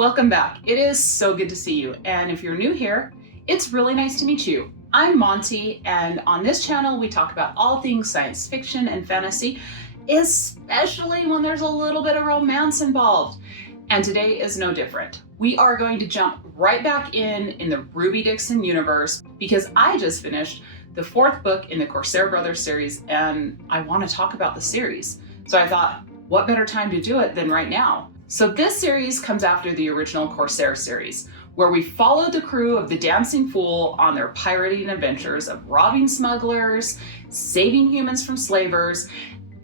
Welcome back. It is so good to see you. And if you're new here, it's really nice to meet you. I'm Monty, and on this channel, we talk about all things science fiction and fantasy, especially when there's a little bit of romance involved. And today is no different. We are going to jump right back in the Ruby Dixon universe because I just finished the 4th book in the Corsair Brothers series, and I want to talk about the series. So I thought, what better time to do it than right now? So this series comes after the original Corsair series, where we followed the crew of the Dancing Fool on their pirating adventures of robbing smugglers, saving humans from slavers,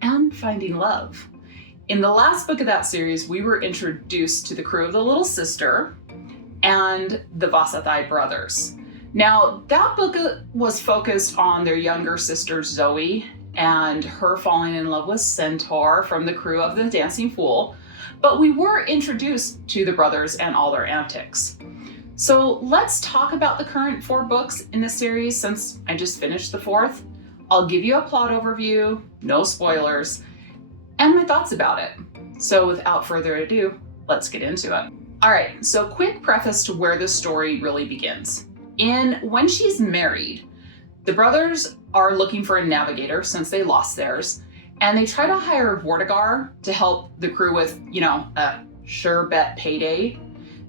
and finding love. In the last book of that series, we were introduced to the crew of the Little Sister and the Corsair Brothers. Now, that book was focused on their younger sister Zoe and her falling in love with Centaur from the crew of the Dancing Fool, but we were introduced to the brothers and all their antics. So let's talk about the current 4 books in the series since I just finished the 4th. I'll give you a plot overview, no spoilers, and my thoughts about it. So without further ado, let's get into it. All right, so quick preface to where the story really begins. In When She's Married, the brothers are looking for a navigator since they lost theirs, and they try to hire Vortigern to help the crew with, a sure bet payday.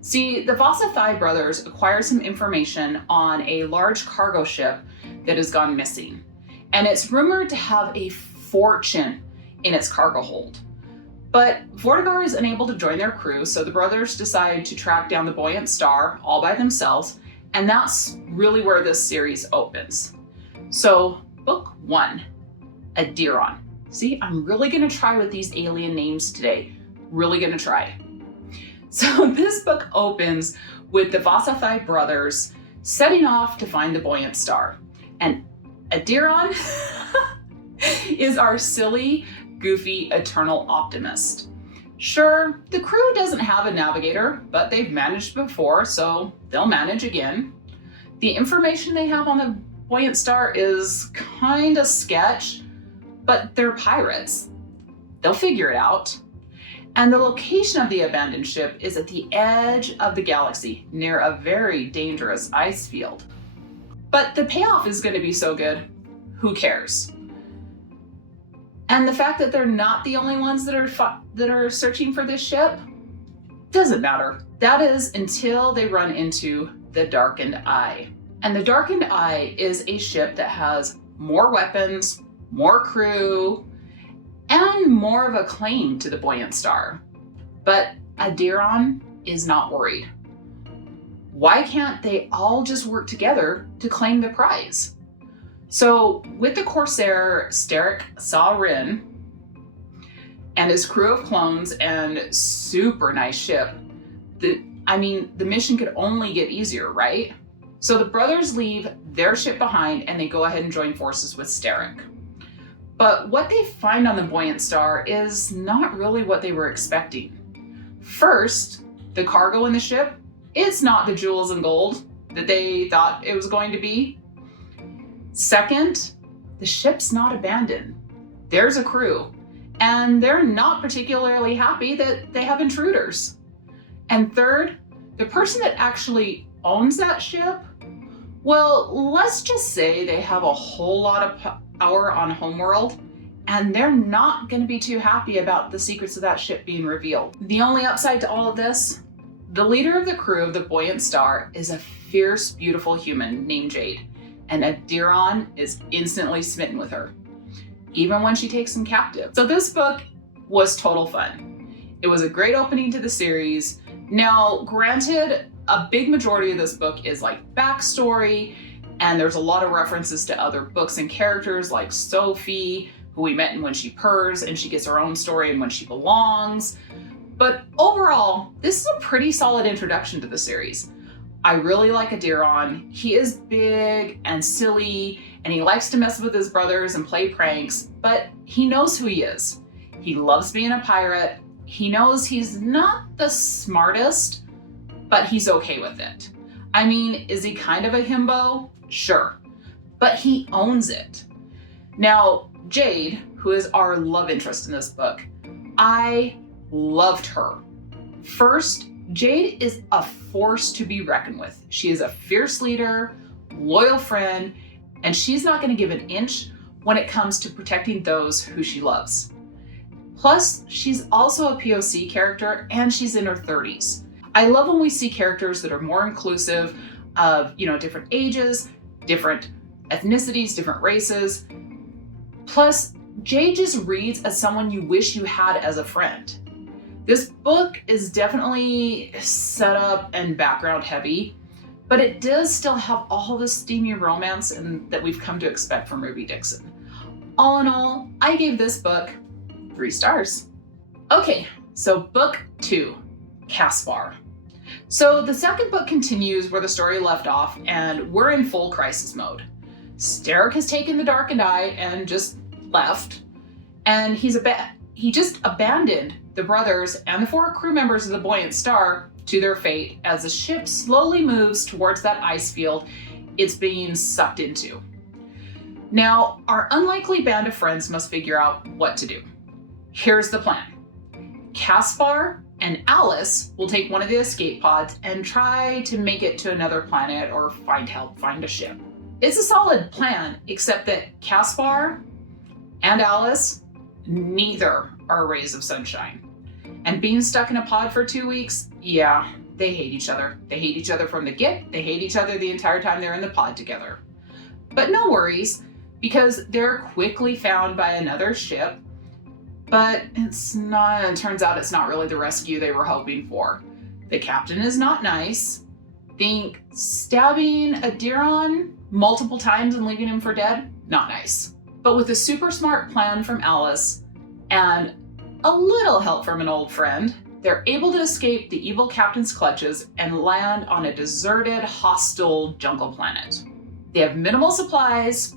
See, the Corsair Brothers acquire some information on a large cargo ship that has gone missing, and it's rumored to have a fortune in its cargo hold. But Vortigern is unable to join their crew, so the brothers decide to track down the buoyant star all by themselves, and that's really where this series opens. So, book 1, Adiron. See, I'm really gonna try with these alien names today. Really gonna try. So this book opens with the Corsair Brothers setting off to find the buoyant star. And Adiron is our silly, goofy, eternal optimist. Sure, the crew doesn't have a navigator, but they've managed before, so they'll manage again. The information they have on the buoyant star is kinda sketch, but they're pirates. They'll figure it out. And the location of the abandoned ship is at the edge of the galaxy, near a very dangerous ice field. But the payoff is going to be so good, who cares? And the fact that they're not the only ones that are searching for this ship doesn't matter. That is until they run into the Darkened Eye. And the Darkened Eye is a ship that has more weapons, more crew, and more of a claim to the buoyant star. But Adiron is not worried. Why can't they all just work together to claim the prize? So with the Corsair Starrick Saurin and his crew of clones and super nice ship, the mission could only get easier, right? So the brothers leave their ship behind and they go ahead and join forces with Starrick. But what they find on the buoyant star is not really what they were expecting. First, the cargo in the ship is not the jewels and gold that they thought it was going to be. Second, the ship's not abandoned. There's a crew, and they're not particularly happy that they have intruders. And third, the person that actually owns that ship, well, let's just say they have a whole lot of power on Homeworld, and they're not going to be too happy about the secrets of that ship being revealed. The only upside to all of this, the leader of the crew of the buoyant star is a fierce, beautiful human named Jade, and Adiron is instantly smitten with her, even when she takes him captive. So this book was total fun. It was a great opening to the series. Now, granted, a big majority of this book is like backstory, and there's a lot of references to other books and characters like Sophie, who we met in When She Purrs, and she gets her own story in When She Belongs. But overall, this is a pretty solid introduction to the series. I really like Adiron. He is big and silly, and he likes to mess with his brothers and play pranks, but he knows who he is. He loves being a pirate. He knows he's not the smartest, but he's okay with it. I mean, is he kind of a himbo? Sure, but he owns it. Now, Jade, who is our love interest in this book, I loved her. First, Jade is a force to be reckoned with. She is a fierce leader, loyal friend, and she's not going to give an inch when it comes to protecting those who she loves. Plus, she's also a POC character and she's in her 30s. I love when we see characters that are more inclusive of, different ages, different ethnicities, different races. Plus, Jade just reads as someone you wish you had as a friend. This book is definitely setup and background heavy, but it does still have all the steamy romance that we've come to expect from Ruby Dixon. All in all, I gave this book 3 stars. Okay, so book 2, Caspar. So the second book continues where the story left off, and we're in full crisis mode. Sterrick has taken the Darkened Eye and just left, and he just abandoned the brothers and the 4 crew members of the Buoyant Star to their fate as the ship slowly moves towards that ice field it's being sucked into. Now, our unlikely band of friends must figure out what to do. Here's the plan. Caspar and Alice will take one of the escape pods and try to make it to another planet or find a ship. It's a solid plan, except that Caspar and Alice, neither are rays of sunshine. And being stuck in a pod for 2 weeks, yeah, they hate each other. They hate each other from the get. They hate each other the entire time they're in the pod together. But no worries, because they're quickly found by another ship. But it turns out it's not really the rescue they were hoping for. The captain is not nice. Think stabbing a Diron multiple times and leaving him for dead? Not nice. But with a super smart plan from Alice and a little help from an old friend, they're able to escape the evil captain's clutches and land on a deserted, hostile jungle planet. They have minimal supplies,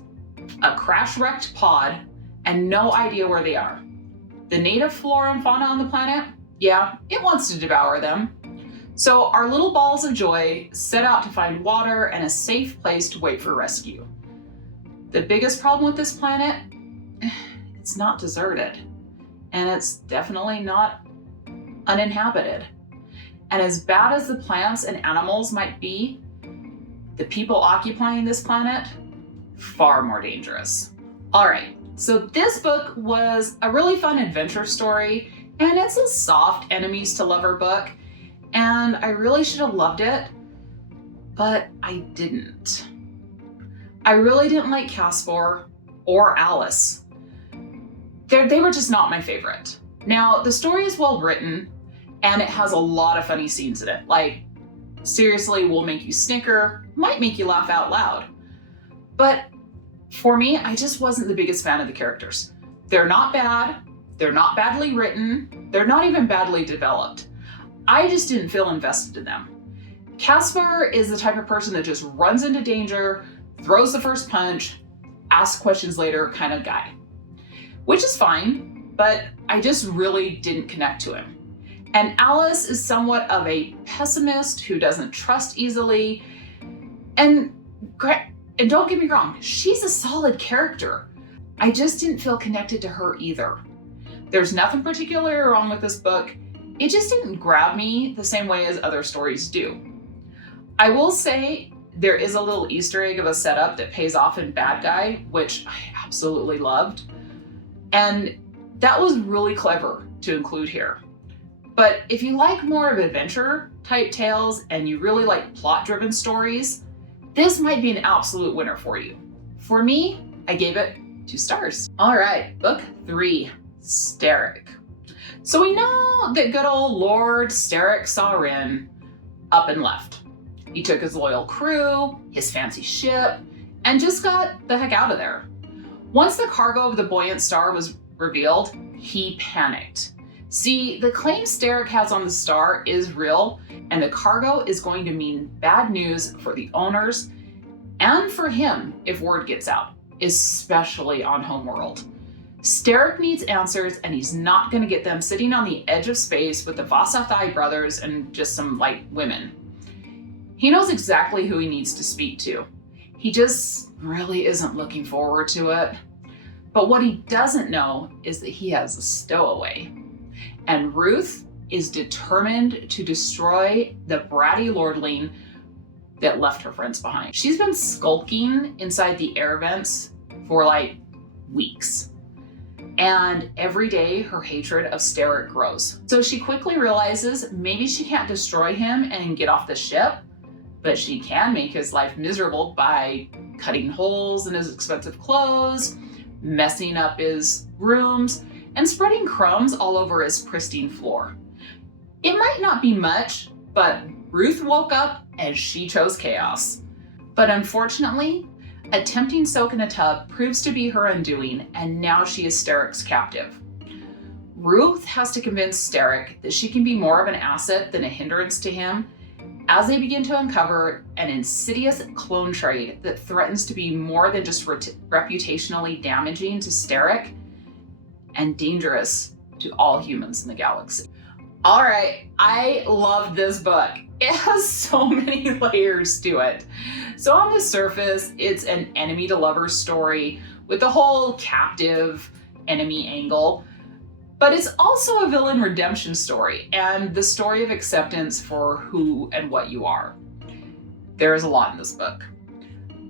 a crash-wrecked pod, and no idea where they are. The native flora and fauna on the planet, yeah, it wants to devour them. So our little balls of joy set out to find water and a safe place to wait for rescue. The biggest problem with this planet, it's not deserted. And it's definitely not uninhabited. And as bad as the plants and animals might be, the people occupying this planet, far more dangerous. All right, so this book was a really fun adventure story, and it's a soft enemies to lover book, and I really should have loved it, but I didn't. I really didn't like Caspar or Alice. They were just not my favorite. Now, the story is well written, and it has a lot of funny scenes in it. Like, seriously, will make you snicker, might make you laugh out loud. But for me, I just wasn't the biggest fan of the characters. They're not bad, they're not badly written, they're not even badly developed. I just didn't feel invested in them. Caspar is the type of person that just runs into danger, throws the first punch, asks questions later kind of guy. Which is fine, but I just really didn't connect to him. And Alice is somewhat of a pessimist who doesn't trust easily. And don't get me wrong, she's a solid character. I just didn't feel connected to her either. There's nothing particularly wrong with this book. It just didn't grab me the same way as other stories do. I will say there is a little Easter egg of a setup that pays off in Bad Guy, which I absolutely loved. And that was really clever to include here. But if you like more of adventure type tales and you really like plot driven stories, this might be an absolute winner for you. For me, I gave it 2 stars. All right, book 3, Sterrick. So we know that good old Lord Sterrick saw Rin up and left. He took his loyal crew, his fancy ship, and just got the heck out of there. Once the cargo of the Buoyant Star was revealed, he panicked. See, the claim Sterrick has on the star is real, and the cargo is going to mean bad news for the owners and for him if word gets out, especially on Homeworld. Sterrick needs answers, and he's not going to get them sitting on the edge of space with the Vosathai brothers and just some light women. He knows exactly who he needs to speak to. He just really isn't looking forward to it. But what he doesn't know is that he has a stowaway. And Ruth is determined to destroy the bratty lordling that left her friends behind. She's been skulking inside the air vents for like weeks. And every day her hatred of Sterrick grows. So she quickly realizes maybe she can't destroy him and get off the ship, but she can make his life miserable by cutting holes in his expensive clothes, messing up his rooms, and spreading crumbs all over his pristine floor. It might not be much, but Ruth woke up and she chose chaos. But unfortunately, a tempting soak in a tub proves to be her undoing, and now she is Sterrick's captive. Ruth has to convince Sterrick that she can be more of an asset than a hindrance to him as they begin to uncover an insidious clone trade that threatens to be more than just reputationally damaging to Sterrick and dangerous to all humans in the galaxy. All right, I love this book. It has so many layers to it. So on the surface, it's an enemy to lover story with the whole captive enemy angle, but it's also a villain redemption story and the story of acceptance for who and what you are. There is a lot in this book.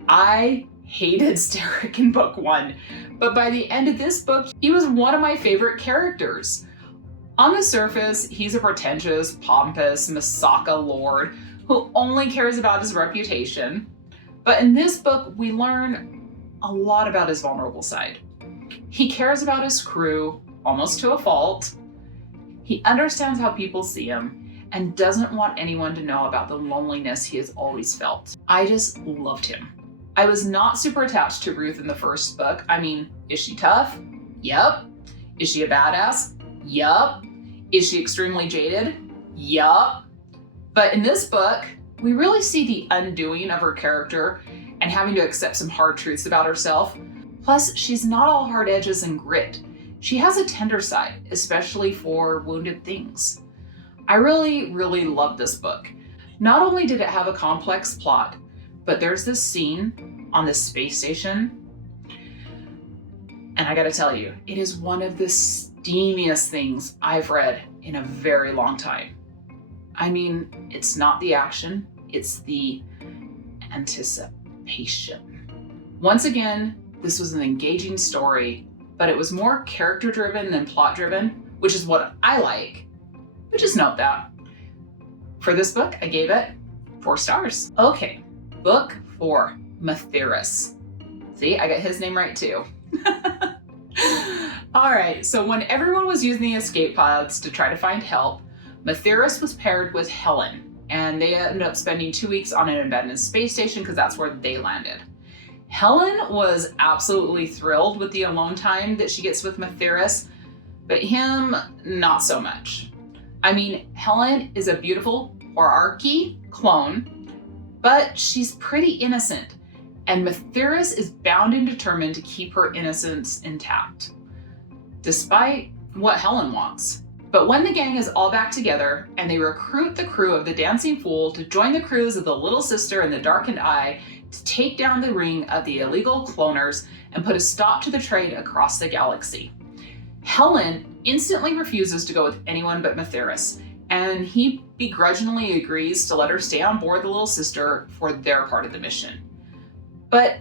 I hated Sterrick in book 1, but by the end of this book, he was one of my favorite characters. On the surface, he's a pretentious, pompous Masaka lord who only cares about his reputation. But in this book, we learn a lot about his vulnerable side. He cares about his crew, almost to a fault. He understands how people see him and doesn't want anyone to know about the loneliness he has always felt. I just loved him. I was not super attached to Ruth in the first book. I mean, is she tough? Yup. Is she a badass? Yup. Is she extremely jaded? Yup. But in this book, we really see the undoing of her character and having to accept some hard truths about herself. Plus, she's not all hard edges and grit. She has a tender side, especially for wounded things. I really, really loved this book. Not only did it have a complex plot, but there's this scene on the space station. And I gotta tell you, it is one of the steamiest things I've read in a very long time. I mean, it's not the action, it's the anticipation. Once again, this was an engaging story, but it was more character-driven than plot-driven, which is what I like. But just note that. For this book, I gave it 4 stars. Okay, book 4, Matthias. See, I got his name right too. All right, so when everyone was using the escape pods to try to find help, Matthias was paired with Helen, and they ended up spending 2 weeks on an abandoned space station because that's where they landed. Helen was absolutely thrilled with the alone time that she gets with Matthias, but him, not so much. I mean, Helen is a beautiful Horarchy clone, but she's pretty innocent, and Matthias is bound and determined to keep her innocence intact, despite what Helen wants. But when the gang is all back together and they recruit the crew of the Dancing Fool to join the crews of the Little Sister and the Darkened Eye to take down the ring of the illegal cloners and put a stop to the trade across the galaxy, Helen instantly refuses to go with anyone but Matthias, and he begrudgingly agrees to let her stay on board the Little Sister for their part of the mission. But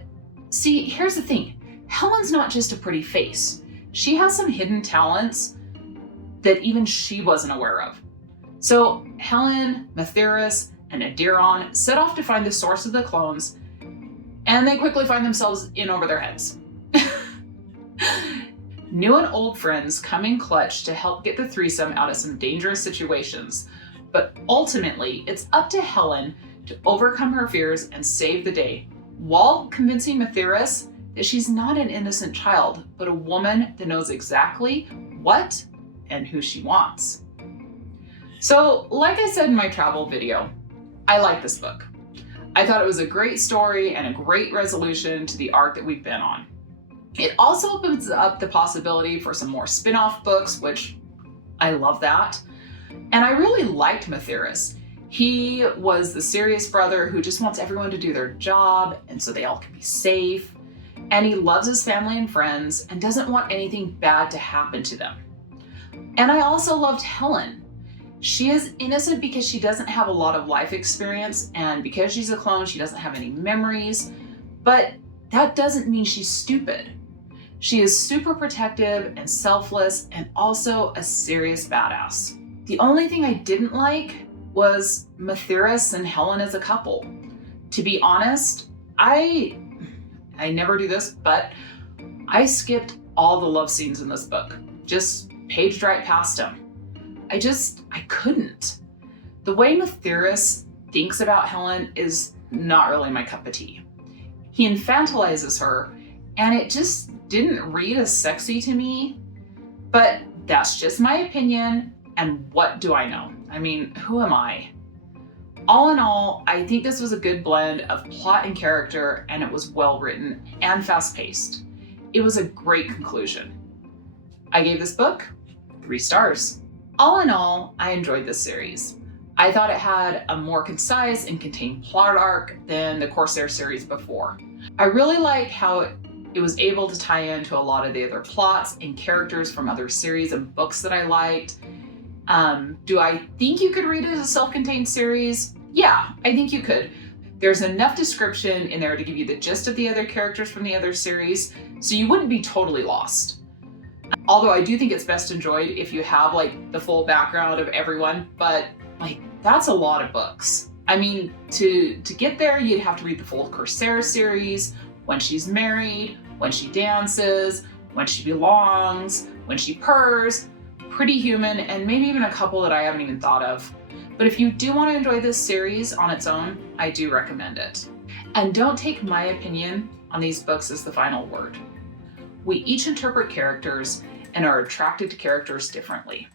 see, here's the thing. Helen's not just a pretty face. She has some hidden talents that even she wasn't aware of. So Helen, Matthias, and Adiron set off to find the source of the clones, and they quickly find themselves in over their heads. New and old friends come in clutch to help get the threesome out of some dangerous situations, but ultimately it's up to Helen to overcome her fears and save the day, while convincing Matthias that she's not an innocent child, but a woman that knows exactly what and who she wants. So, like I said in my travel video, I like this book. I thought it was a great story and a great resolution to the arc that we've been on. It also opens up the possibility for some more spin-off books, which I love that. And I really liked Matthias. He was the serious brother who just wants everyone to do their job and so they all can be safe. And he loves his family and friends and doesn't want anything bad to happen to them. And I also loved Helen. She is innocent because she doesn't have a lot of life experience, and because she's a clone, she doesn't have any memories, but that doesn't mean she's stupid. She is super protective and selfless, and also a serious badass. The only thing I didn't like was Matthias and Helen as a couple. To be honest, I never do this, but I skipped all the love scenes in this book. Just paged right past them. I couldn't. The way Matthias thinks about Helen is not really my cup of tea. He infantilizes her, and it just didn't read as sexy to me. But that's just my opinion, and what do I know? I mean, who am I? All in all, I think this was a good blend of plot and character, and it was well written and fast paced. It was a great conclusion. I gave this book 3 stars. All in all, I enjoyed this series. I thought it had a more concise and contained plot arc than the Corsair series before. I really like how it was able to tie into a lot of the other plots and characters from other series and books that I liked. Do I think you could read it as a self-contained series? Yeah, I think you could. There's enough description in there to give you the gist of the other characters from the other series, so you wouldn't be totally lost. Although I do think it's best enjoyed if you have like the full background of everyone, but like that's a lot of books. I mean, to get there, you'd have to read the full Corsair series, When She's Married, When She Dances, When She Belongs, When She Purrs, Pretty Human, and maybe even a couple that I haven't even thought of. But if you do want to enjoy this series on its own, I do recommend it. And don't take my opinion on these books as the final word. We each interpret characters and are attracted to characters differently.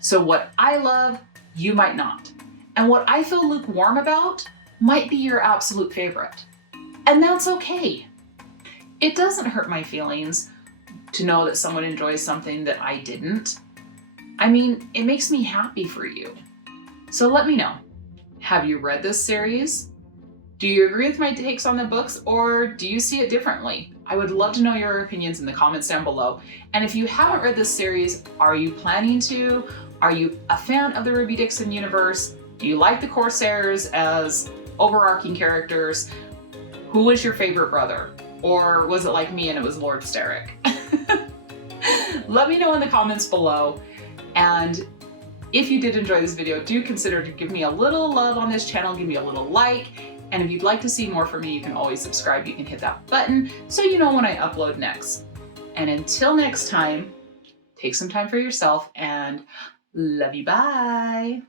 So what I love, you might not. And what I feel lukewarm about might be your absolute favorite. And that's okay. It doesn't hurt my feelings to know that someone enjoys something that I didn't. I mean, it makes me happy for you. So let me know. Have you read this series? Do you agree with my takes on the books, or do you see it differently? I would love to know your opinions in the comments down below. And if you haven't read this series, are you planning to? Are you a fan of the Ruby Dixon universe? Do you like the Corsairs as overarching characters? Who was your favorite brother? Or was it like me and it was Lord Sterrick? Let me know in the comments below. And if you did enjoy this video, do consider to give me a little love on this channel, give me a little like. And if you'd like to see more from me, you can always subscribe. You can hit that button so you know when I upload next. And until next time, take some time for yourself and love you, bye.